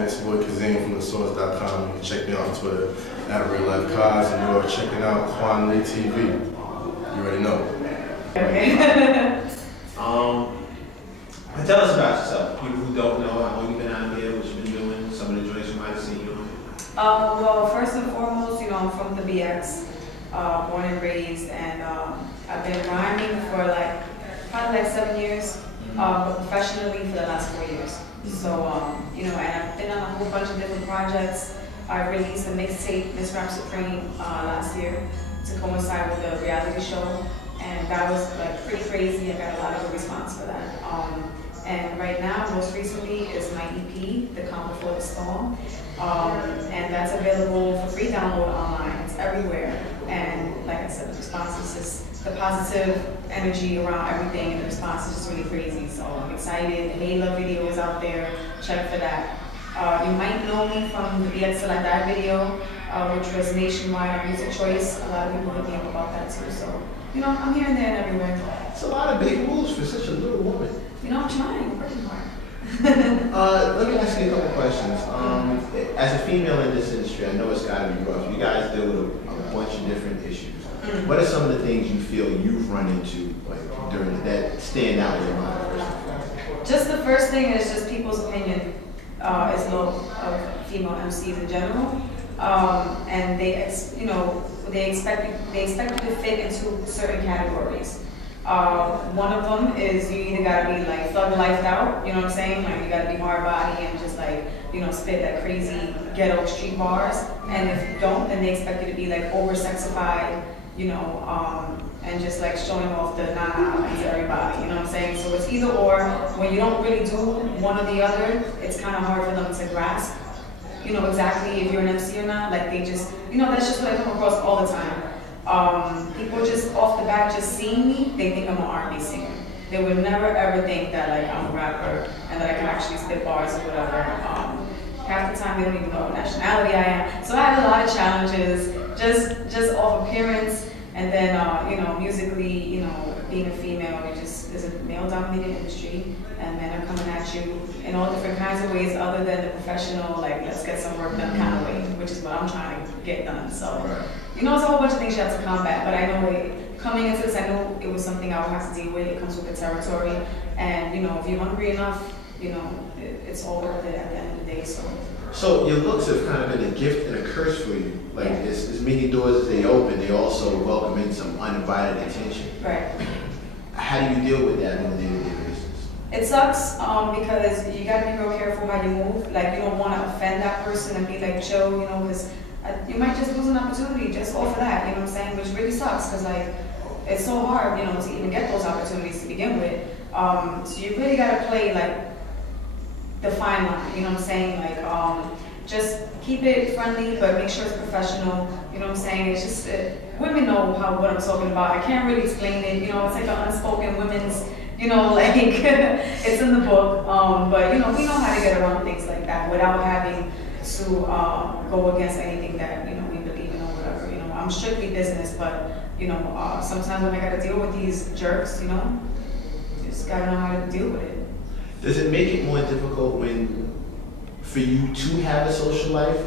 man. It's your boy Kazim from thesource.com. You can check me out on Twitter at RealLifeKaz, and you're checking out Kwan Lee TV. You already know. Okay. Tell us about yourself. People who don't know how long you've been out here, what you've been doing, some of the joints you might have seen you doing. Well, first and foremost, I'm from the BX, born and raised, and I've been rhyming for probably 7 years, but professionally for the last 4 years. So, and I've been on a whole bunch of different projects. I released a mixtape, Miss Rap Supreme, last year to coincide with the reality show, and that was pretty crazy. I got a lot of good response for that. And right now, most recently, is my EP, The Calm Before the Storm, and that's available for free download online. It's everywhere, and like I said, the response is just the positive energy around everything, and the response is just really crazy. So I'm excited. The Hey Love video is out there. Check for that. You might know me from the BX Till I Die video, which was nationwide on Music Choice. A lot of people hit me up about that too. So, I'm here and there and everywhere. It's a lot of big moves for such a little woman. I'm trying, working hard. Let me ask you a couple questions. As a female in this industry, I know it's got to be rough. You guys deal with a bunch of different issues. What are some of the things you feel you've run into during that stand out in your mind first? Just the first thing is just people's opinion is low of female MCs in general, and they expect you to fit into certain categories. One of them is you either gotta be thug lifed out, you know what I'm saying? You gotta be hard body and just spit that crazy ghetto street bars. And if you don't, then they expect you to be over sexified, and just showing off the to everybody, you know what I'm saying? So it's either or. When you don't really do one or the other, it's kind of hard for them to grasp, exactly if you're an MC or not. They just, that's just what I come across all the time. People just off the bat, just seeing me, they think I'm an R&B singer. They would never ever think that I'm a rapper and that I can actually spit bars or whatever. Half the time they don't even know what nationality I am. So I had a lot of challenges, just off appearance, and then musically, being a female, it's a male-dominated industry, and men are coming at you in all different kinds of ways, other than the professional, let's get some work done kind of way, which is what I'm trying to get done. So, it's a whole bunch of things you have to combat, but I know coming into this, I know it was something I would have to deal with. It comes with the territory, and if you're hungry enough, it's all worth it at the end of the day. So your looks have kind of been a gift and a curse for you. As many doors as they open, they also welcome in some uninvited attention. Right. How do you deal with that on a day-to-day basis? It sucks because you gotta be real careful how you move. You don't want to offend that person and be chill, because you might just lose an opportunity just off of that, you know what I'm saying? Which really sucks because it's so hard, to even get those opportunities to begin with. So you really gotta play the fine line, you know what I'm saying? Just keep it friendly, but make sure it's professional, you know what I'm saying? It's just, women know what I'm talking about. I can't really explain it, it's an unspoken women's, it's in the book, but we know how to get around things like that without having to go against anything that, we believe in or whatever, I'm strictly business, but, sometimes when I gotta deal with these jerks, you just gotta know how to deal with it. Does it make it more difficult for you to have a social life?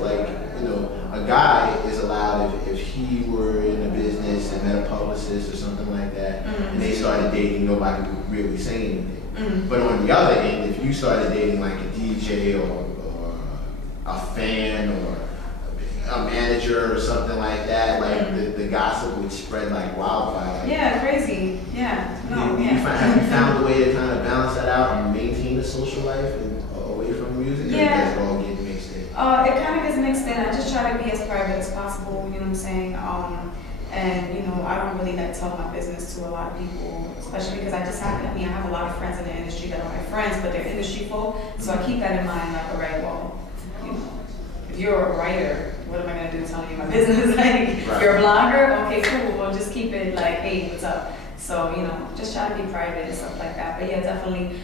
A guy is allowed if he were in a business and met a publicist or something like that, and they started dating, nobody would really say anything. But on the other end, if you started dating a DJ or a fan or a manager or something like that, the gossip would spread like wildfire. Yeah, crazy. Yeah. No. Have you found a way to kind of balance that out and maintain a social life away from music? Yeah. Or does it all get mixed in? It kind of gets mixed in. I just try to be as private as possible. You know what I'm saying? And I don't really tell my business to a lot of people, especially because I have a lot of friends in the industry that are my friends, but they're industry folk. So I keep that in mind. All right, well, if you're a writer, what am I going to do telling you my business? You're a blogger? Okay, cool. We'll just keep it hey, what's up? So, just try to be private and stuff like that. But yeah, definitely,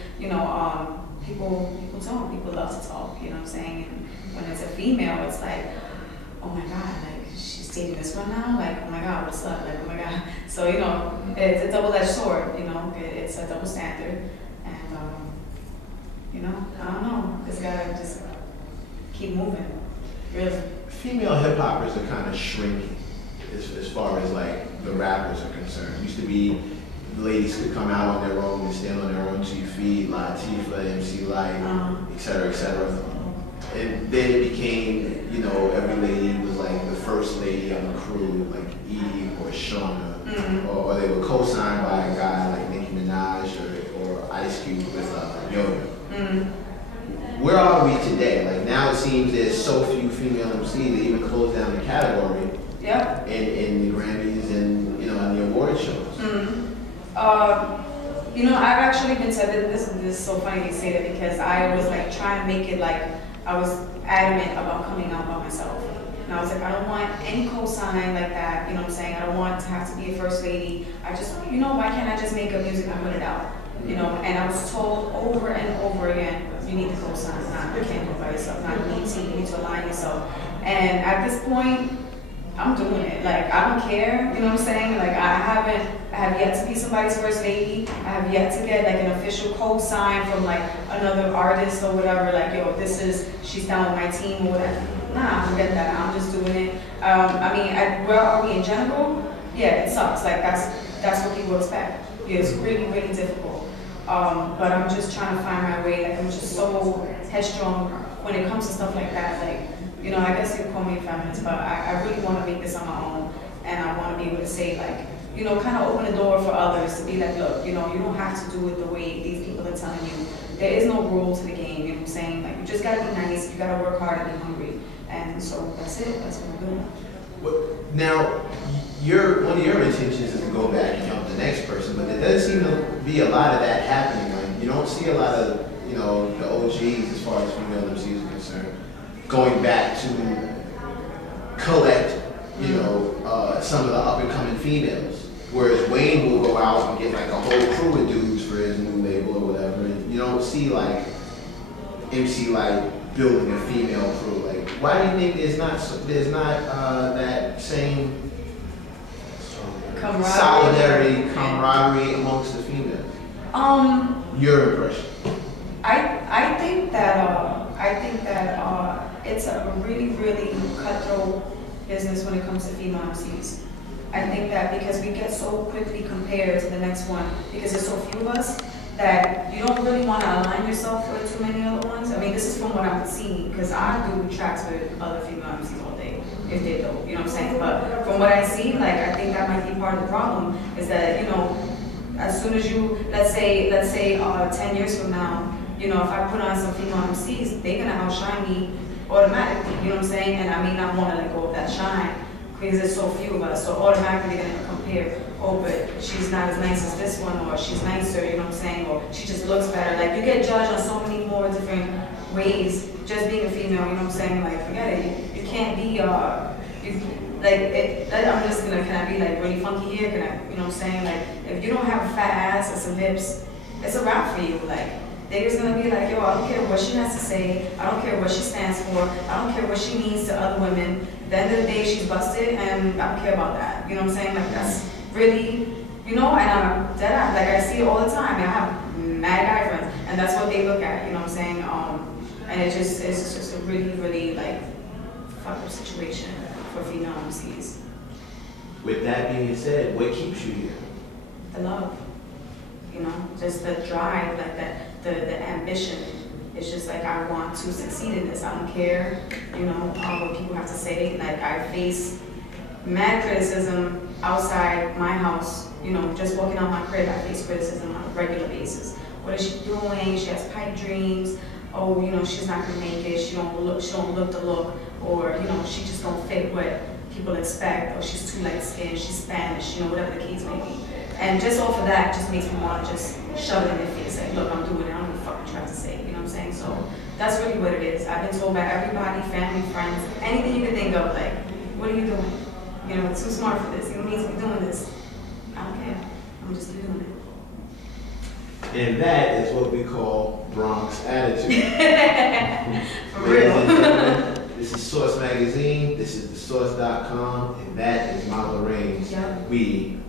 people talk. People love to talk, you know what I'm saying? And when it's a female, it's oh my God, she's dating this one now? Oh my God, what's up? Oh my God. So, it's a double-edged sword, it's a double standard. And, I don't know. This guy just keep moving. Really. Female hip hoppers are kind of shrinking as far as like the rappers are concerned. It used to be ladies could come out on their own and stand on their own 2 feet, Latifah, MC Light, et cetera, et cetera. And then it became, you know, every lady was like the first lady on the crew, like Eve or Shauna, or they were co-signed by a guy like Nicki Minaj or Ice Cube with Yo-Yo. Where are we today? Like now it seems there's so few female MCs that even close down the category in the Grammys and, you know, in the award shows. You know, I've actually been said that this is so funny you say that because I was like trying to make it like I was adamant about coming out by myself. And I was like, I don't want any cosign like that, you know what I'm saying? I don't want to have to be a first lady. I just, you know, why can't I just make up music and put it out? You know, and I was told over and over again, you need the cosign, you can't do it by yourself, not need to, you need to align yourself. And at this point, I'm doing it. Like, I don't care, you know what I'm saying? Like, I have yet to be somebody's first lady. I have yet to get like an official co-sign from like another artist or whatever, like, yo, she's down with my team or whatever. Nah, forget that, I'm just doing it. I mean, where are we in general? Yeah, it sucks, like that's what people expect. Yeah, it's really, really difficult. But I'm just trying to find my way, like I'm just so headstrong when it comes to stuff like that, like, you know, I guess you call me a feminist, but I really want to make this on my own, and I want to be able to say, like, you know, kind of open the door for others to be like, look, you know, you don't have to do it the way these people are telling you. There is no rule to the game, you know what I'm saying? Like, you just got to be nice, you got to work hard and be hungry, and so that's it, that's what I'm doing. Well, now, one of your intentions is to go back and help the next person, but there does seem to be a lot of that happening. Like, you don't see a lot of, you know, the OGs as far as female MCs are concerned, going back to collect, you know, some of the up-and-coming females. Whereas Wayne will go out and get like a whole crew of dudes for his new label or whatever. And you don't see like MC Light building a female crew. Like, why do you think there's not that same camaraderie amongst the females? Your impression? I think that it's a really, really cutthroat business when it comes to female MCs. I think that because we get so quickly compared to the next one, because there's so few of us, that you don't really want to align yourself with too many other ones. I mean, this is from what I've seen, because I do tracks with other female MCs all day, if they don't, you know what I'm saying? But from what I see, like, I think that might be part of the problem, is that, you know, as soon as you, let's say 10 years from now, you know, if I put on some female MCs, they're gonna outshine me automatically, you know what I'm saying? And I may not want to let go of that shine, because there's so few of us, so automatically they're gonna compare, oh, but she's not as nice as this one, or she's nicer, you know what I'm saying, or she just looks better. Like, you get judged on so many more different ways, just being a female, you know what I'm saying? Like, forget it, you can't be, I'm just gonna, can I be like really funky here? Can I, you know what I'm saying? Like, if you don't have a fat ass and some hips, it's a wrap for you. Like, they're just gonna be like, yo, I don't care what she has to say, I don't care what she stands for, I don't care what she means to other women. At the end of the day, she's busted, and I don't care about that. You know what I'm saying? Like, that's really, you know, and I'm dead out. Like, I see it all the time. I have mad guy friends, and that's what they look at, you know what I'm saying? And it's just a really, really, like, fucked up situation for female MCs. With that being said, what keeps you here? The love, you know, just the drive, like the ambition. It's just like, I want to succeed in this. I don't care, you know, what people have to say. Like, I face mad criticism outside my house, you know, just walking out my crib, I face criticism on a regular basis. What is she doing? She has pipe dreams. Oh, you know, she's not gonna make it. She don't look the look, or, you know, she just don't fit what people expect, or she's too light skinned, she's Spanish, you know, whatever the case may be. And just off of that, just makes me want to just shove it in their face, like, look, I'm doing it, I don't give a fuck what you have to say, you know what I'm saying? So that's really what it is. I've been told by everybody, family, friends, anything you can think of, like, what are you doing? You know, it's too smart for this, you need to be doing this. I don't care, I'm just doing it. And that is what we call Bronx attitude. For real. This is Source Magazine, this is thesource.com, and that is Mala Reignz. Yep. We